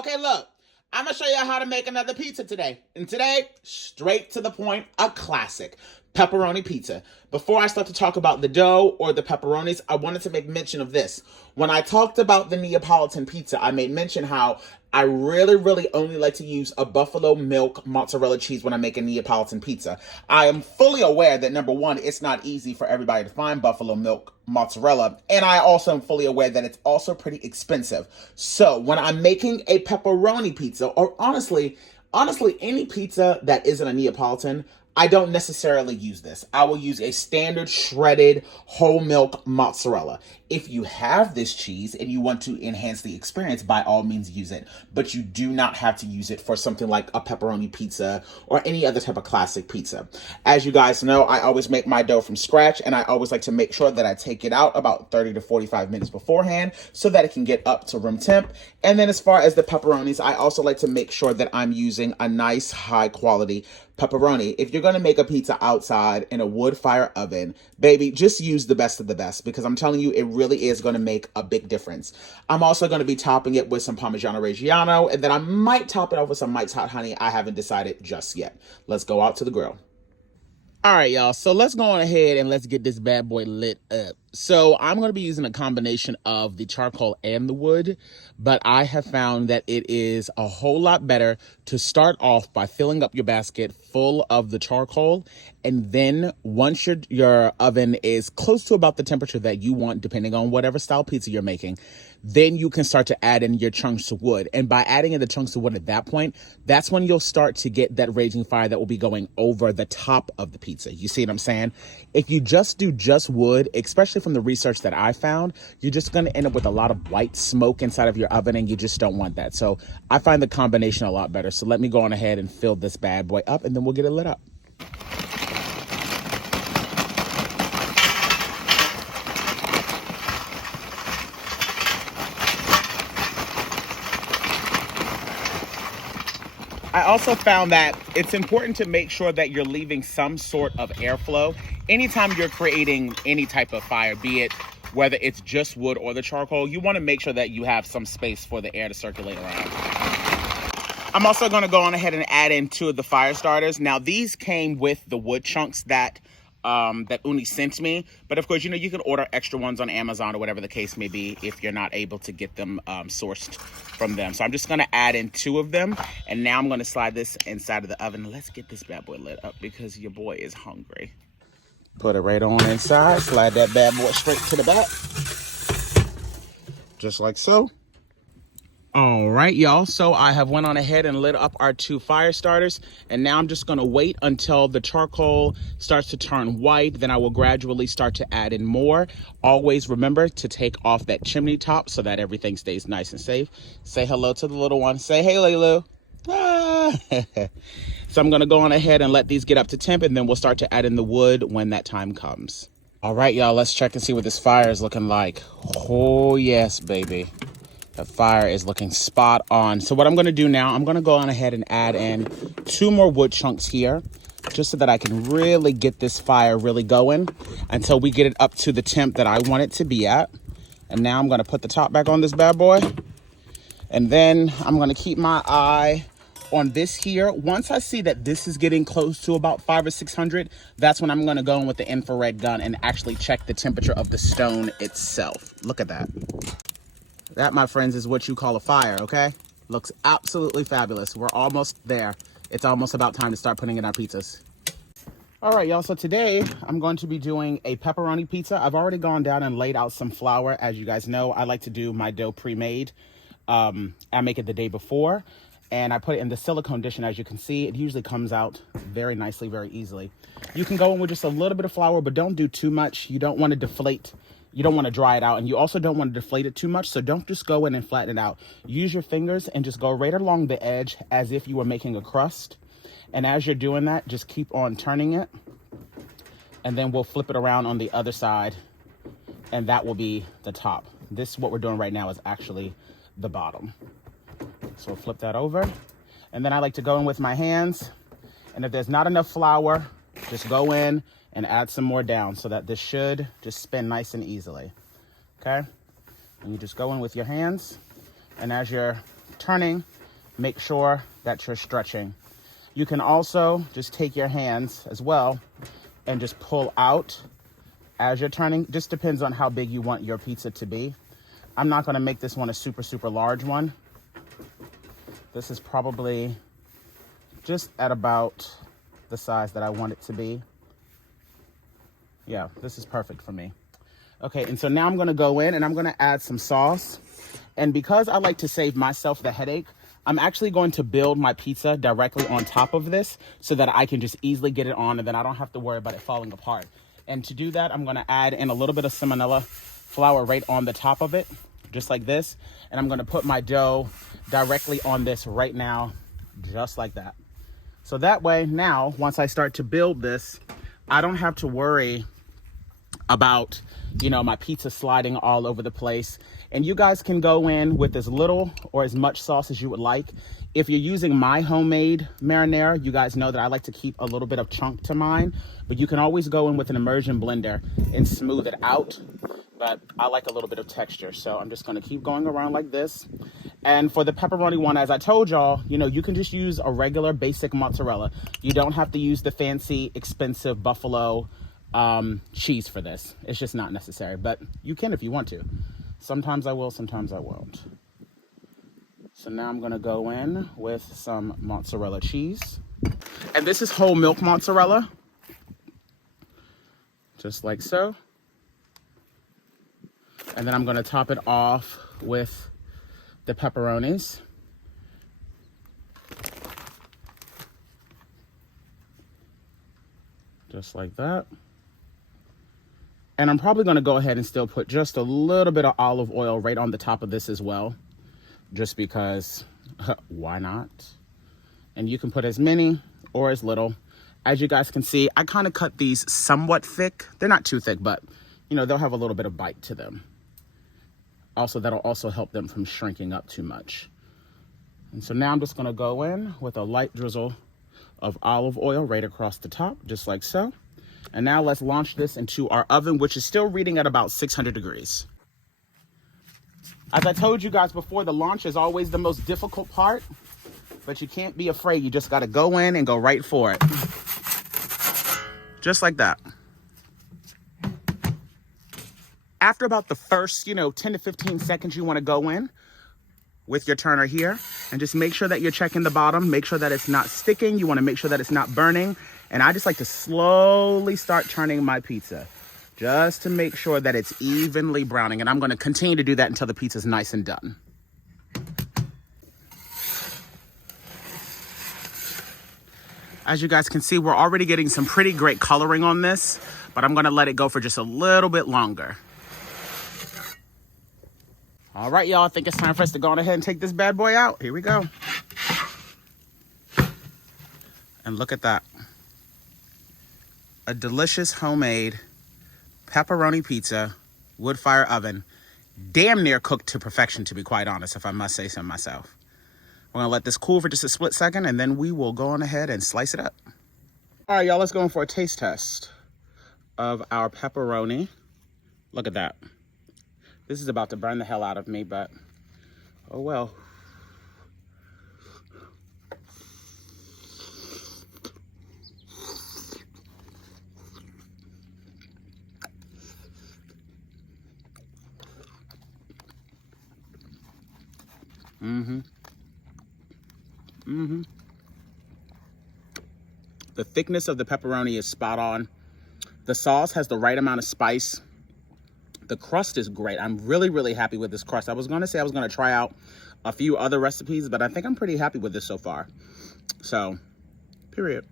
Okay, look, I'm gonna show you how to make another pizza today. And today, straight to the point, a classic. Pepperoni pizza. Before I start to talk about the dough or the pepperonis, I wanted to make mention of this. When I talked about the Neapolitan pizza, I made mention how I really only like to use a buffalo milk mozzarella cheese when I make a Neapolitan pizza. I am fully aware that number one, it's not easy for everybody to find buffalo milk mozzarella, and I also am fully aware that it's also pretty expensive. So when I'm making a pepperoni pizza, or honestly, any pizza that isn't a Neapolitan, I don't necessarily use this. I will use a standard shredded whole milk mozzarella. If you have this cheese and you want to enhance the experience, by all means use it. But you do not have to use it for something like a pepperoni pizza or any other type of classic pizza. As you guys know, I always make my dough from scratch, and I always like to make sure that I take it out about 30 to 45 minutes beforehand so that it can get up to room temp. And then as far as the pepperonis, I also like to make sure that I'm using a nice high quality pepperoni. If you're going to make a pizza outside in a wood fire oven, baby, just use the best of the best, because I'm telling you, it really is going to make a big difference. I'm also going to be topping it with some Parmigiano Reggiano, and then I might top it off with some Mike's Hot Honey. I haven't decided just yet. Let's go out to the grill. All right, y'all. So let's go on ahead and let's get this bad boy lit up. So I'm going to be using a combination of the charcoal and the wood, but I have found that it is a whole lot better to start off by filling up your basket full of the charcoal. And then once your oven is close to about the temperature that you want, depending on whatever style pizza you're making, then you can start to add in your chunks of wood. And by adding in the chunks of wood at that point, that's when you'll start to get that raging fire that will be going over the top of the pizza. You see what I'm saying? If you just do just wood, especially from the research that I found, you're just going to end up with a lot of white smoke inside of your oven, and you just don't want that. So I find the combination a lot better. So let me go on ahead and fill this bad boy up, and then we'll get it lit up. I also found that it's important to make sure that you're leaving some sort of airflow anytime you're creating any type of fire, be it whether it's just wood or the charcoal. You want to make sure that you have some space for the air to circulate around. I'm also going to go on ahead and add in 2 of the fire starters. Now, these came with the wood chunks that Uni sent me, but of course, you can order extra ones on Amazon or whatever the case may be if you're not able to get them sourced from them. So I'm just going to add in 2 of them, and now I'm going to slide this inside of the oven. Let's get this bad boy lit up because your boy is hungry. Put it right on inside, slide that bad boy straight to the back, just like so. All right, y'all. So I have went on ahead and lit up our 2 fire starters, and now I'm just going to wait until the charcoal starts to turn white. Then I will gradually start to add in more. Always remember to take off that chimney top so that everything stays nice and safe. Say hello to the little one. Say, hey, Lulu. Ah. So I'm going to go on ahead and let these get up to temp, and then we'll start to add in the wood when that time comes. All right, y'all. Let's check and see what this fire is looking like. Oh, yes, baby. The fire is looking spot on. So what I'm going to do now, I'm going to go on ahead and add in 2 more wood chunks here, just so that I can really get this fire really going until we get it up to the temp that I want it to be at. And now I'm going to put the top back on this bad boy. And then I'm going to keep my eye on this here. Once I see that this is getting close to about 500 or 600, that's when I'm going to go in with the infrared gun and actually check the temperature of the stone itself. Look at that. That, my friends, is what you call a fire, okay? Looks absolutely fabulous. We're almost there. It's almost about time to start putting in our pizzas. All right, y'all. So today I'm going to be doing a pepperoni pizza. I've already gone down and laid out some flour. As you guys know, I like to do my dough pre-made. I make it the day before, and I put it in the silicone dish. And as you can see, it usually comes out very nicely, very easily. You can go in with just a little bit of flour, but don't do too much. You don't want to deflate. You don't want to dry it out, and you also don't want to deflate it too much, so don't just go in and flatten it out. Use your fingers and just go right along the edge as if you were making a crust. And as you're doing that, just keep on turning it, and then we'll flip it around on the other side, and that will be the top. This, what we're doing right now, is actually the bottom. So we'll flip that over, and then I like to go in with my hands, and if there's not enough flour, just go in and add some more down so that this should just spin nice and easily, okay? And you just go in with your hands, and as you're turning, make sure that you're stretching. You can also just take your hands as well and just pull out as you're turning. Just depends on how big you want your pizza to be. I'm not gonna make this one a super, super large one. This is probably just at about the size that I want it to be. Yeah, this is perfect for me. Okay, and so now I'm gonna go in and I'm gonna add some sauce. And because I like to save myself the headache, I'm actually going to build my pizza directly on top of this so that I can just easily get it on and then I don't have to worry about it falling apart. And to do that, I'm gonna add in a little bit of salmonella flour right on the top of it, just like this. And I'm gonna put my dough directly on this right now, just like that. So that way now, once I start to build this, I don't have to worry about, my pizza sliding all over the place. And you guys can go in with as little or as much sauce as you would like. If you're using my homemade marinara, you guys know that I like to keep a little bit of chunk to mine, but you can always go in with an immersion blender and smooth it out. But I like a little bit of texture, so I'm just gonna keep going around like this. And for the pepperoni one, as I told y'all, you can just use a regular basic mozzarella. You don't have to use the fancy, expensive buffalo cheese for this. It's just not necessary, but you can if you want to. Sometimes I will, sometimes I won't. So now I'm gonna go in with some mozzarella cheese. And this is whole milk mozzarella. Just like so. And then I'm gonna top it off with the pepperonis. Just like that. And I'm probably gonna go ahead and still put just a little bit of olive oil right on the top of this as well, just because, why not? And you can put as many or as little. As you guys can see, I kind of cut these somewhat thick. They're not too thick, but they'll have a little bit of bite to them. Also, that'll also help them from shrinking up too much. And so now I'm just gonna go in with a light drizzle of olive oil right across the top, just like so. And now let's launch this into our oven, which is still reading at about 600 degrees. As I told you guys before, the launch is always the most difficult part, but you can't be afraid. You just gotta go in and go right for it. Just like that. After about the first, 10 to 15 seconds, you wanna go in with your turner here and just make sure that you're checking the bottom, make sure that it's not sticking. You wanna make sure that it's not burning. And I just like to slowly start turning my pizza just to make sure that it's evenly browning. And I'm gonna continue to do that until the pizza's nice and done. As you guys can see, we're already getting some pretty great coloring on this, but I'm gonna let it go for just a little bit longer. All right, y'all, I think it's time for us to go on ahead and take this bad boy out. Here we go. And look at that. A delicious homemade pepperoni pizza, wood fire oven, damn near cooked to perfection, to be quite honest, if I must say so myself. We're gonna let this cool for just a split second and then we will go on ahead and slice it up. All right, y'all, let's go in for a taste test of our pepperoni. Look at that. This is about to burn the hell out of me, but oh well. The thickness of the pepperoni is spot on. The sauce has the right amount of spice. The crust is great. I'm really, really happy with this crust. I was gonna say I was gonna try out a few other recipes, but I think I'm pretty happy with this so far. So, period.